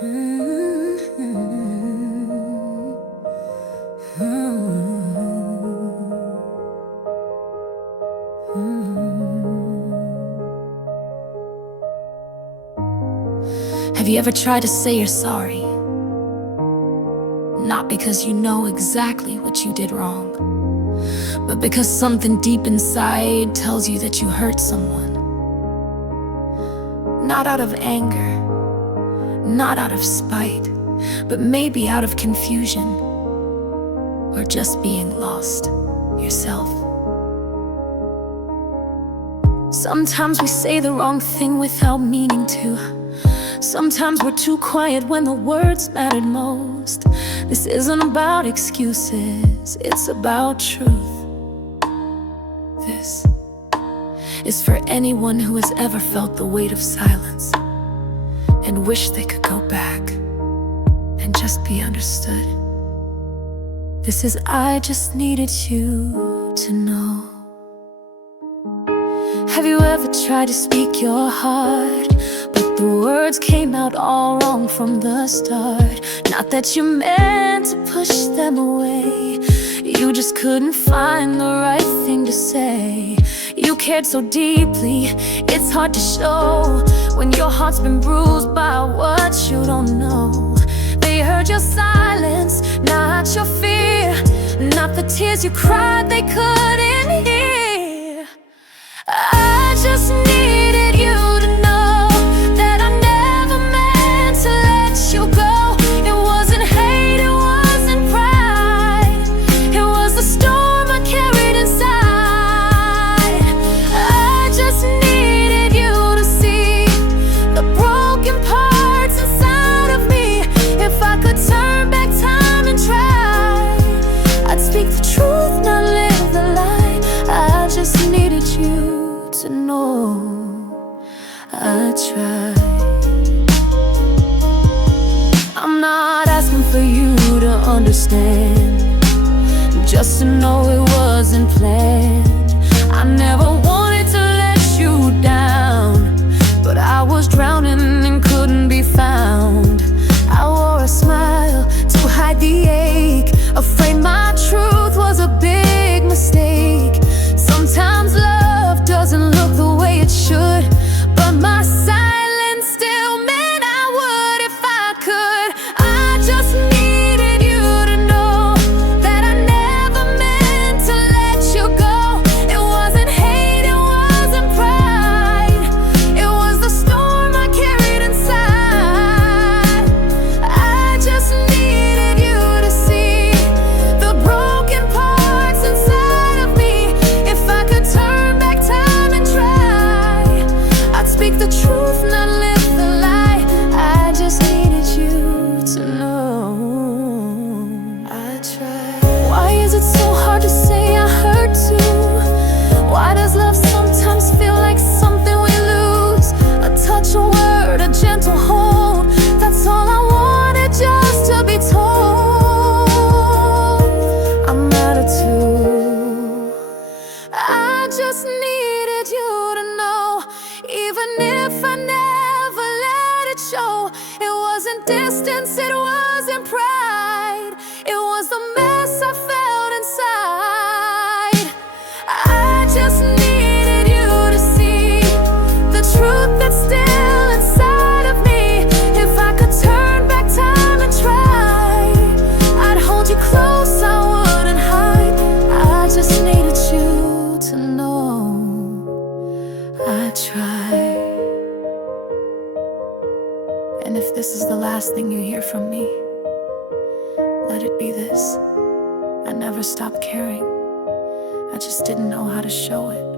Have you ever tried to say you're sorry? Not because you know exactly what you did wrong, but because something deep inside tells you that you hurt someone. Not out of anger, not out of spite, but maybe out of confusion, or just being lost yourself. Sometimes we say the wrong thing without meaning to. Sometimes we're too quiet when the words mattered most. This isn't about excuses, it's about truth. This is for anyone who has ever felt the weight of silence and wished they could go back and just be understood. This is I just needed you to know. Have you ever tried to speak your heart, but the words came out all wrong from the start? Not that you meant to push them away, you just couldn't find the right thing to say. You cared so deeply, it's hard to show when your heart's been bruised by what you don't know. They heard your silence, not your fear, not the tears you cried they couldn't hear. I just needed you to know that I never meant to let you go. It wasn't hate, it wasn't pride, it was the storm I carried inside. I just needed you to see the broken parts inside of me. If I could turn back time and try, I'd speak the truth, not live the lie. I just needed you to know I tried. I'm not asking for you to understand, just to know it wasn't planned. I never wanted to let you down, but I was drowning and couldn't be found. I wore a smile to hide the ache, afraid my truth was a big mistake. Sometimes love doesn't look the way it should, but my silence still meant I would if I could. I just needed you to know that I never meant to let you go. It wasn't hate, it wasn't pride, it was the storm I carried inside. I just needed you to see the broken parts inside of me. If I could turn back time and try, I'd speak the truth, not live the lie. I just needed you to know I tried. Why is it so hard to say I hurt too? Why does love sometimes feel like something we lose? A touch, a word, a gentle hold, that's all I wanted, just to be told I'm not a tool. I just needed you to know, even if I never let it show. It wasn't distance, it wasn't pride, it was the mess I felt inside. I just needed you to see the truth that's still inside of me. If I could turn back time and try, I'd hold you close, I wouldn't hide. I just needed you to know I tried. And if this is the last thing you hear from me, let it be this: I never stopped caring, I just didn't know how to show it.